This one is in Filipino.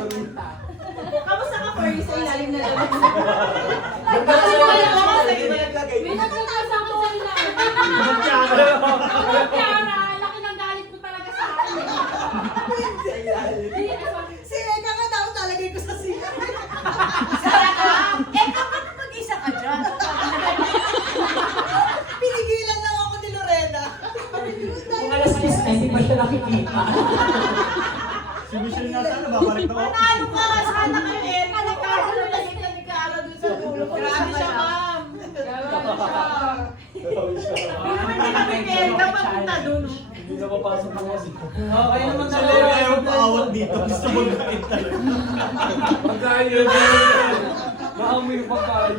Kamusta ka, Fergie, sa ilalim na lang? May nagkakasama sa ilalim. Tiara, laki ng galit mo talaga sa akin. Si Eka nga daw talagay ko sa sila. Eka, ba't mag-isa ka dyan? Pinigilan lang ako ni Lorena. Kung alas 10 na, hindi pa siya nakikita. Si Michelle nga sana, babalik na ako. Panalo ka nga sana kay Eka. Nagkakaroon na kita ni Cara dun sa dulo. Grabe siya, ma'am. Grabe siya. Hindi naman din kami kaya papunta dun. Hindi na mapasok ng kasi. Kaya naman talaga. Ayaw paawat dito. Gusto mo gawin talaga. Pagkain yun. Maamoy yung pagkain.